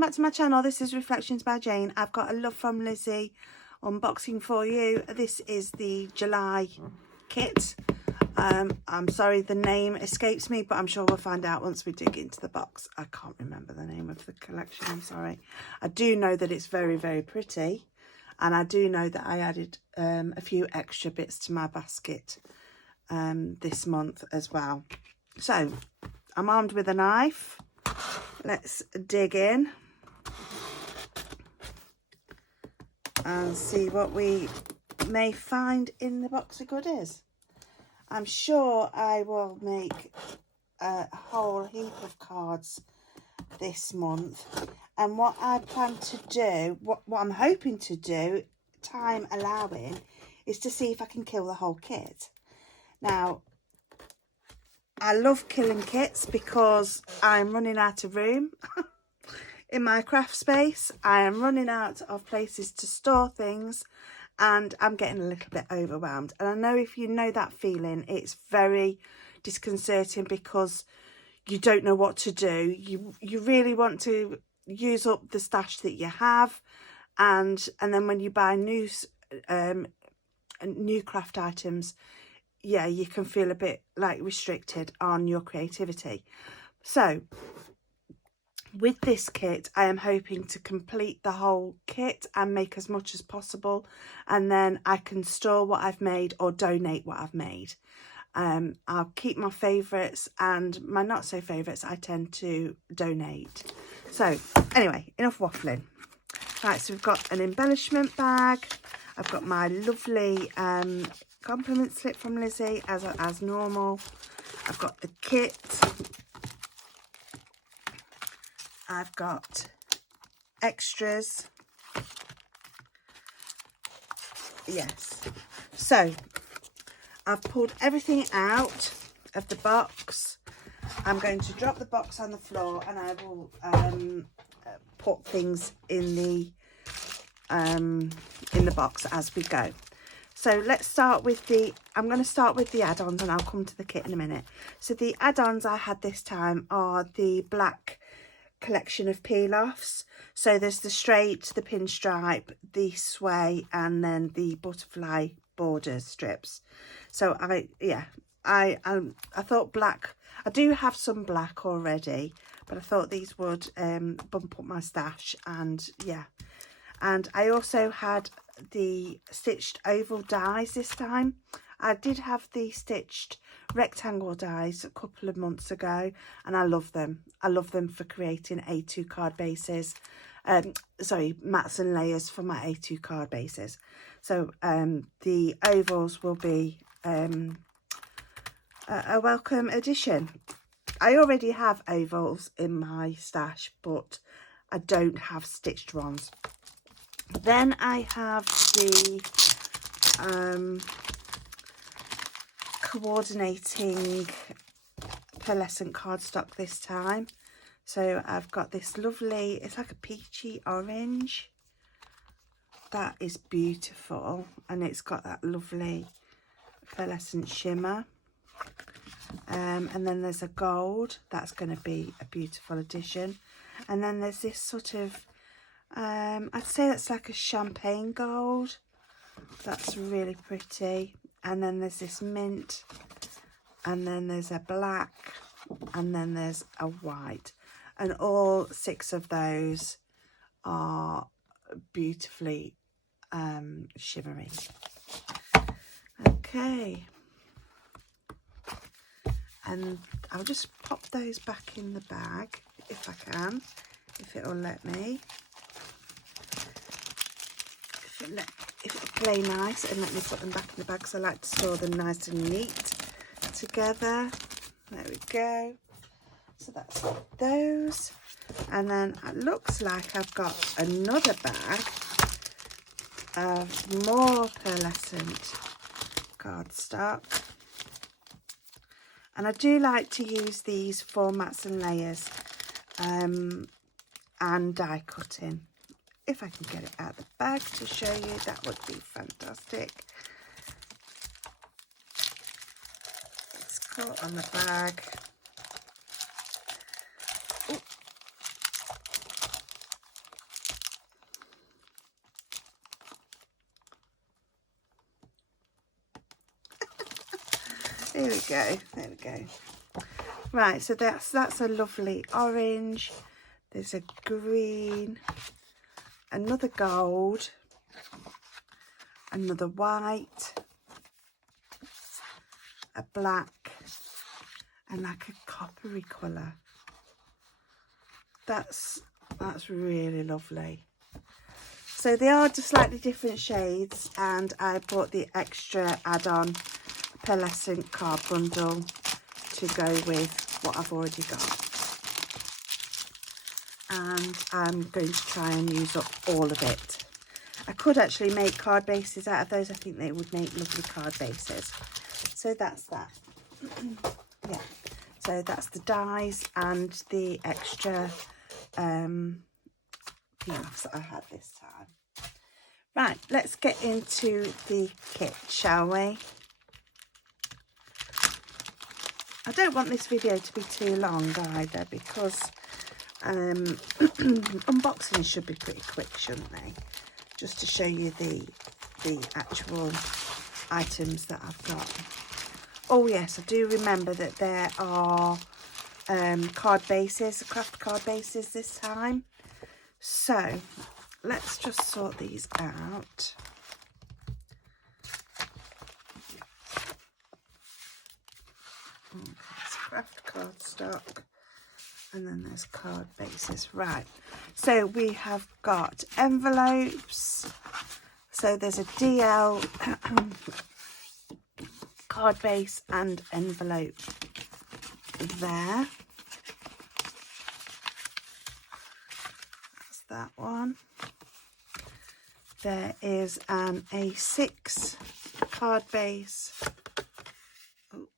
welcome back to my channel. This is Reflections by Jane. I've got a Love From Lizi unboxing for you. This is the July kit. I'm sorry the name escapes me, but I'm sure we'll find out once we dig into the box. I can't remember the name of the collection, I'm sorry. I do know that it's very, very pretty, and I do know that I added a few extra bits to my basket this month as well. So I'm armed with a knife. Let's dig in and see what we may find in the box of goodies. I'm sure I will make a whole heap of cards this month, and what I plan to do, what I'm hoping to do, time allowing, is to see if I can kill the whole kit. Now, I love killing kits because I'm running out of room in my craft space. I am running out of places to store things, and I'm getting a little bit overwhelmed. And I know if you know that feeling, it's very disconcerting because you don't know what to do. You really want to use up the stash that you have, and then when you buy new craft items, yeah, you can feel a bit like restricted on your creativity. So with this kit, I am hoping to complete the whole kit and make as much as possible, and then I can store what I've made or donate what I've made. I'll keep my favourites, and my not so favourites I tend to donate. So anyway, enough waffling. Right, so we've got an embellishment bag. I've got my lovely compliment slip from Lizi as normal. I've got the kit. I've got extras. Yes. So I've pulled everything out of the box. I'm going to drop the box on the floor, and I will put things in the box as we go. So let's start with I'm going to start with the add-ons, and I'll come to the kit in a minute. So the add-ons I had this time are the black collection of peel-offs. So there's the straight, the pinstripe, the sway, and then the butterfly border strips. So I thought black, I do have some black already, but I thought these would bump up my stash, and yeah. And I also had the stitched oval dies this time. I did have the stitched rectangle dies a couple of months ago, and I love them. I love them for creating A2 card bases. Sorry, mats and layers for my A2 card bases. So the ovals will be a welcome addition. I already have ovals in my stash, but I don't have stitched ones. Then I have the coordinating pearlescent cardstock this time. So I've got this lovely, it's like a peachy orange. That is beautiful, and it's got that lovely pearlescent shimmer. And then there's a gold, that's going to be a beautiful addition. And then there's this sort of I'd say that's like a champagne gold. That's really pretty. And then there's this mint, and then there's a black, and then there's a white, and all 6 of those are beautifully shimmery. Okay, and I'll just pop those back in the bag if I can, if it'll let me. If it'll play nice and let me put them back in the bag, because I like to store them nice and neat together. There we go. So that's those. And then it looks like I've got another bag of more pearlescent cardstock. And I do like to use these for mats and layers and die cutting. If I can get it out of the bag to show you, that would be fantastic. It's caught on the bag. Ooh. There we go. There we go. Right, so that's a lovely orange. There's a green, another gold, another white, a black, and like a coppery colour. That's really lovely. So they are just slightly different shades, and I bought the extra add-on pearlescent card bundle to go with what I've already got. And I'm going to try and use up all of it. I could actually make card bases out of those. I think they would make lovely card bases. So that's that. Yeah. So that's the dies and the extra peanuts that I had this time. Right, let's get into the kit, shall we? I don't want this video to be too long either, because unboxing should be pretty quick, shouldn't they? Just to show you the actual items that I've got. Oh yes, I do remember that there are card bases, craft card bases this time. So let's just sort these out. Okay, it's craft card stock, and then there's card bases. Right, so we have got envelopes. So there's a DL card base and envelope there. That's that one. There is an A6 card base. Oh.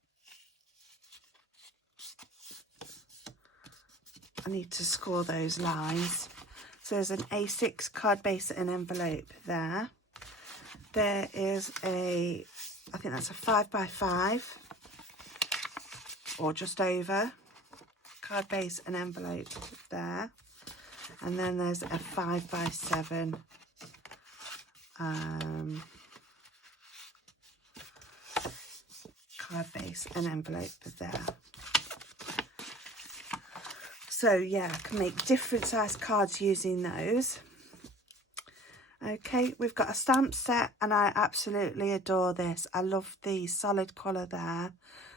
I need to score those lines. So there's an A6 card base and envelope there. There is a, I think that's a 5x5 or just over, card base and envelope there. And then there's a 5x7 card base and envelope there. So yeah, I can make different size cards using those. Okay, we've got a stamp set, and I absolutely adore this. I love the solid colour there.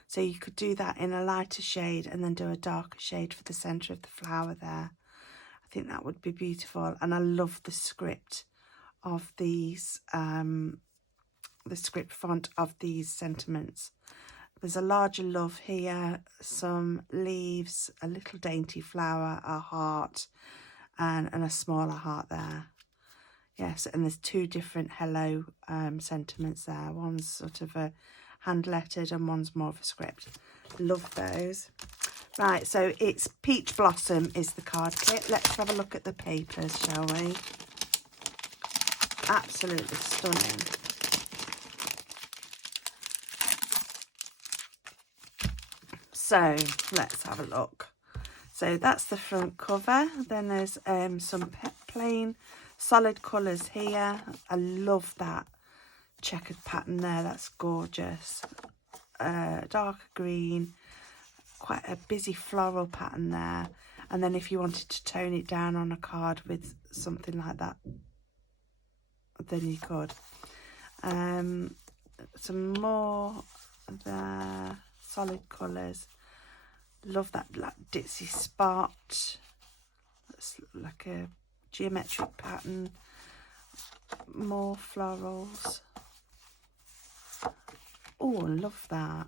So you could do that in a lighter shade and then do a darker shade for the centre of the flower there. I think that would be beautiful. And I love the script of these, the script font of these sentiments. There's a larger love here, some leaves, a little dainty flower, a heart, and a smaller heart there. Yes, and there's two different hello sentiments there. One's sort of a hand lettered and one's more of a script. Love those. Right, so it's Peach Blossom is the card kit. Let's have a look at the papers, shall we? Absolutely stunning. So let's have a look. So that's the front cover. Then there's some plain solid colours here. I love that checkered pattern there. That's gorgeous. Darker green, quite a busy floral pattern there. And then if you wanted to tone it down on a card with something like that, then you could. Some more there, solid colours. Love that black ditzy spot. That's like a geometric pattern. More florals. Oh, I love that.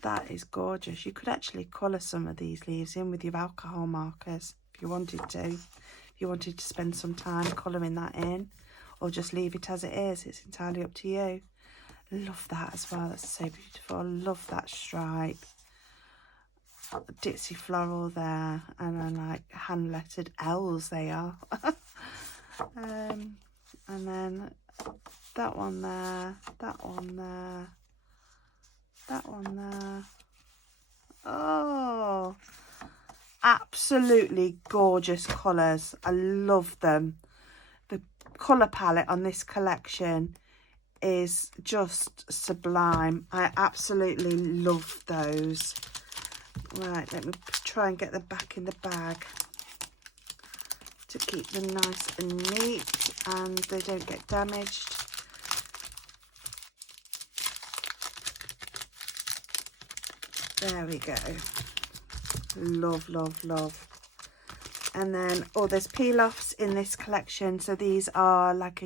That is gorgeous. You could actually colour some of these leaves in with your alcohol markers if you wanted to. If you wanted to spend some time colouring that in, or just leave it as it is. It's entirely up to you. Love that as well. That's so beautiful. Love that stripe. Ditzy floral there, and then like hand lettered L's they are. And then that one there, that one there, that one there. Oh, absolutely gorgeous colours. I love them. The colour palette on this collection is just sublime. I absolutely love those. Right, let me try and get them back in the bag to keep them nice and neat and they don't get damaged. There we go. Love, love, love. And then, oh, there's peel-offs in this collection. So these are like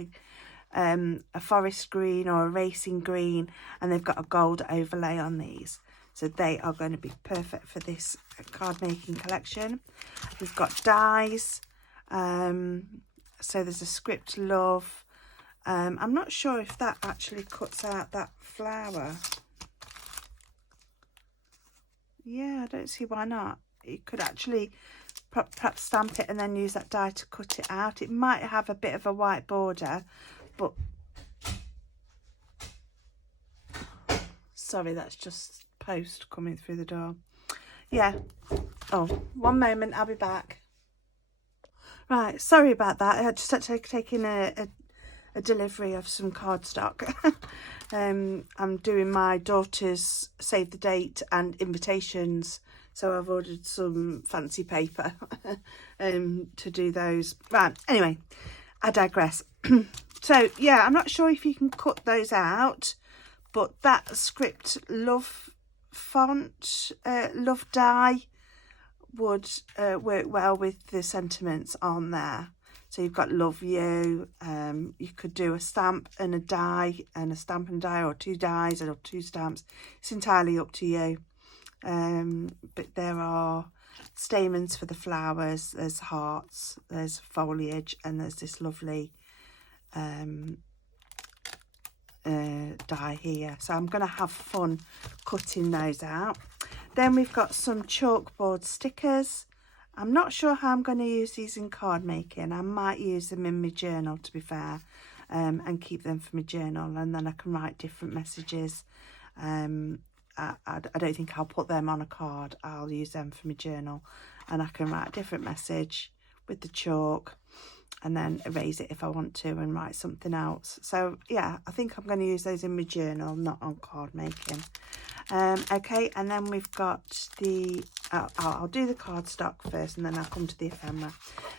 a forest green or a racing green, and they've got a gold overlay on these. So they are going to be perfect for this card making collection. We've got dies. So there's a script love. I'm not sure if that actually cuts out that flower. Yeah, I don't see why not. You could actually perhaps stamp it and then use that die to cut it out. It might have a bit of a white border, but sorry, that's just post coming through the door. Yeah. Oh, one moment, I'll be back. Right, sorry about that. I just had to take in a delivery of some cardstock. I'm doing my daughter's save the date and invitations, so I've ordered some fancy paper to do those. Right, anyway, I digress. So yeah, I'm not sure if you can cut those out, but that script love font, love die would work well with the sentiments on there. So you've got love you. You could do a stamp and a die, and a stamp and die, or two dies or two stamps. It's entirely up to you. But there are stamens for the flowers, there's hearts, there's foliage, and there's this lovely die here. So I'm going to have fun cutting those out. Then we've got some chalkboard stickers. I'm not sure how I'm going to use these in card making. I might use them in my journal, to be fair, and keep them for my journal, and then I can write different messages. I don't think I'll put them on a card. I'll use them for my journal, and I can write a different message with the chalk and then erase it if I want to and write something else. So yeah, I think I'm going to use those in my journal, not on card making. Okay, and then we've got the I'll do the cardstock first and then I'll come to the ephemera.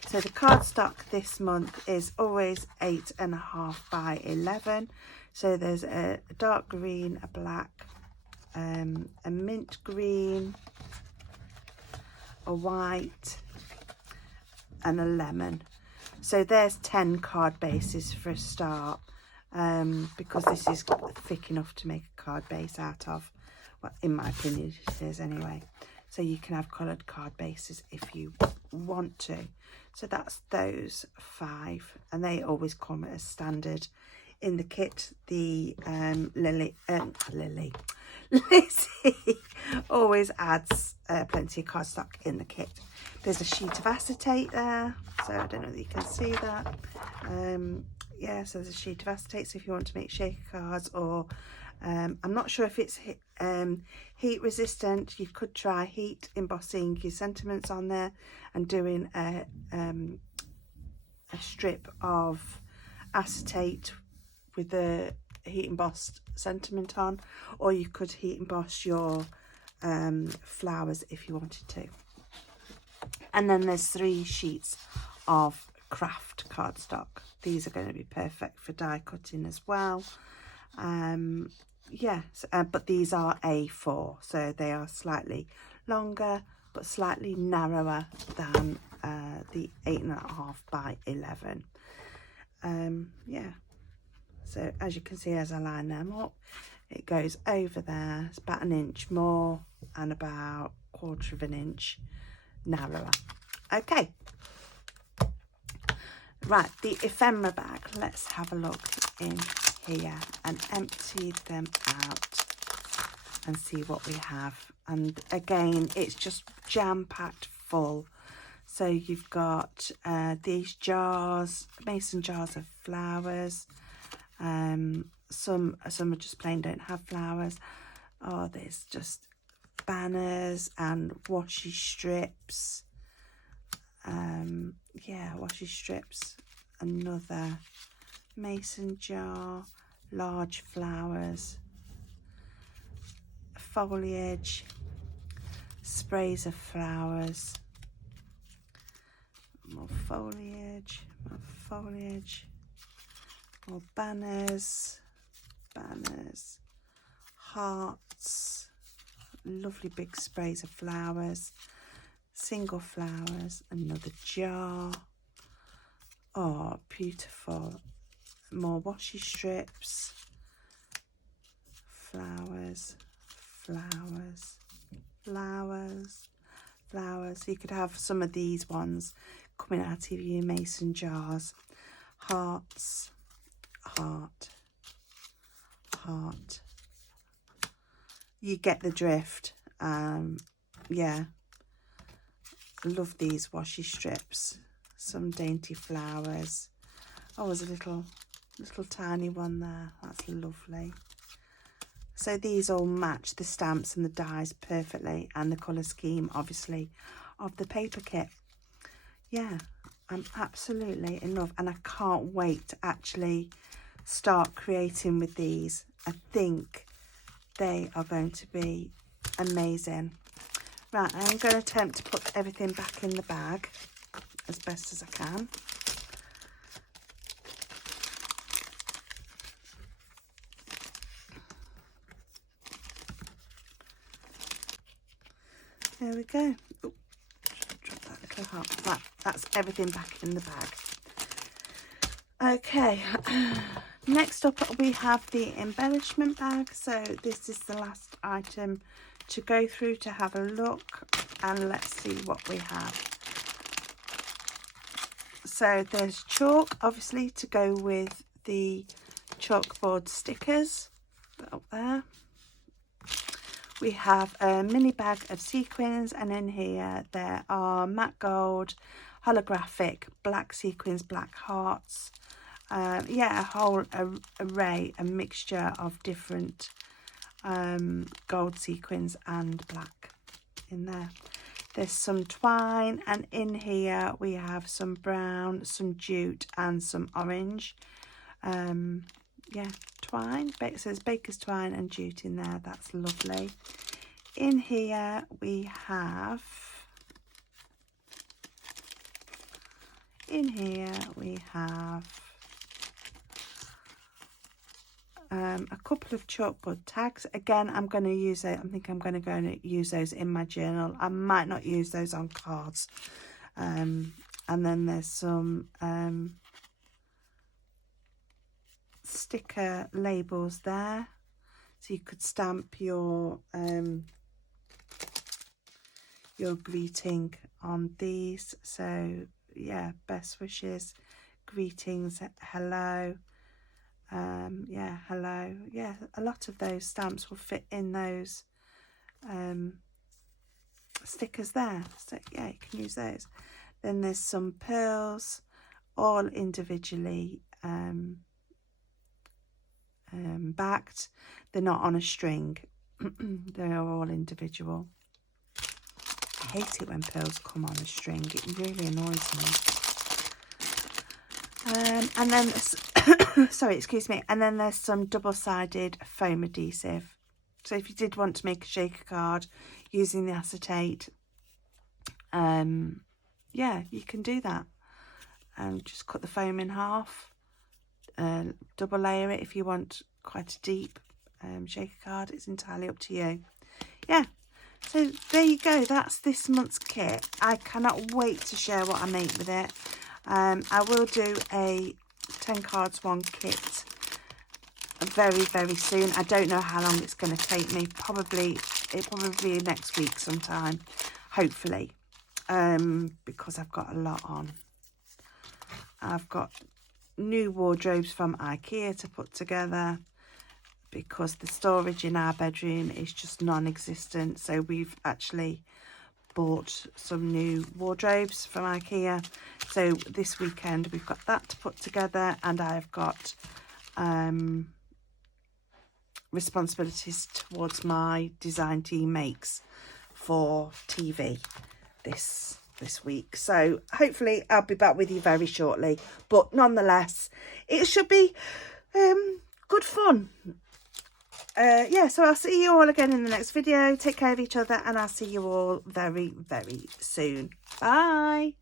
So the cardstock this month is always 8.5 by 11. So there's a dark green, a black, a mint green, a white, and a lemon. So there's 10 card bases for a start, because this is thick enough to make a card base out of. Well, in my opinion it is anyway. So you can have coloured card bases if you want to. So that's those 5, and they always come as standard in the kit. The Lizzie always adds plenty of cardstock in the kit. There's a sheet of acetate there, so I don't know if you can see that. Yeah, so there's a sheet of acetate, so if you want to make shaker cards, or I'm not sure if it's heat resistant, you could try heat embossing your sentiments on there and doing a strip of acetate with the heat embossed sentiment on, or you could heat emboss your flowers if you wanted to. And then there's 3 sheets of craft cardstock. These are going to be perfect for die cutting as well. Yes, but these are A4, so they are slightly longer but slightly narrower than the 8.5 by 11. Yeah, so as you can see, as I line them up, it goes over there. It's about 1 inch more and about 1/4 of an inch narrower. Okay, right, the ephemera bag. Let's have a look in here and empty them out and see what we have. And again, it's just jam-packed full. So you've got these jars, mason jars of flowers. Some are just plain don't have flowers. Oh, there's just banners and washi strips. Yeah, washi strips. Another mason jar, large flowers, foliage, sprays of flowers, more foliage, more foliage, more banners, banners, hearts, lovely big sprays of flowers, single flowers, another jar. Oh, beautiful. More washi strips, flowers, flowers, flowers, flowers. You could have some of these ones coming out of your mason jars. Hearts, heart, heart. You get the drift. Yeah, love these washi strips. Some dainty flowers. Oh, there's a little tiny one there. That's lovely. So these all match the stamps and the dies perfectly, and the colour scheme, obviously, of the paper kit. Yeah, I'm absolutely in love, and I can't wait to actually start creating with these. I think they are going to be amazing. Right, I'm going to attempt to put everything back in the bag as best as I can. There we go. Oh, drop that little heart. Right, that's everything back in the bag. Okay, next up we have the embellishment bag. So this is the last item to go through to have a look, and let's see what we have. So there's chalk, obviously, to go with the chalkboard stickers up there. We have a mini bag of sequins, and in here there are matte gold, holographic, black sequins, black hearts. Yeah, a whole array, a mixture of different gold sequins and black in there. There's some twine, and in here we have some brown, some jute and some orange. Yeah, twine. It says baker's twine and jute in there. That's lovely. In here we have a couple of chalkboard tags. Again, I'm going to use it. I think I'm going to go and use those in my journal. I might not use those on cards. And then there's some sticker labels there, so you could stamp your greeting on these. So yeah, best wishes, greetings, hello. Yeah, hello. Yeah, a lot of those stamps will fit in those stickers there, so yeah, you can use those. Then there's some pearls, all individually backed. They're not on a string. They are all individual. I hate it when pearls come on a string. It really annoys me. And then sorry, excuse me, and then there's some double-sided foam adhesive. So if you did want to make a shaker card using the acetate, yeah, you can do that. And just cut the foam in half, double layer it if you want quite a deep shaker card. It's entirely up to you. Yeah, so there you go. That's this month's kit. I cannot wait to share what I make with it. I will do a 10 cards 1 kit very, very soon. I don't know how long it's going to take me. It'll probably be next week sometime, hopefully, because I've got a lot on. I've got new wardrobes from IKEA to put together, because the storage in our bedroom is just non-existent. So we've actually bought some new wardrobes from IKEA. So this weekend we've got that to put together, and I've got responsibilities towards my design team makes for TV this week. So hopefully I'll be back with you very shortly, but nonetheless it should be good fun. Yeah, so I'll see you all again in the next video. Take care of each other, and I'll see you all very, very soon. Bye.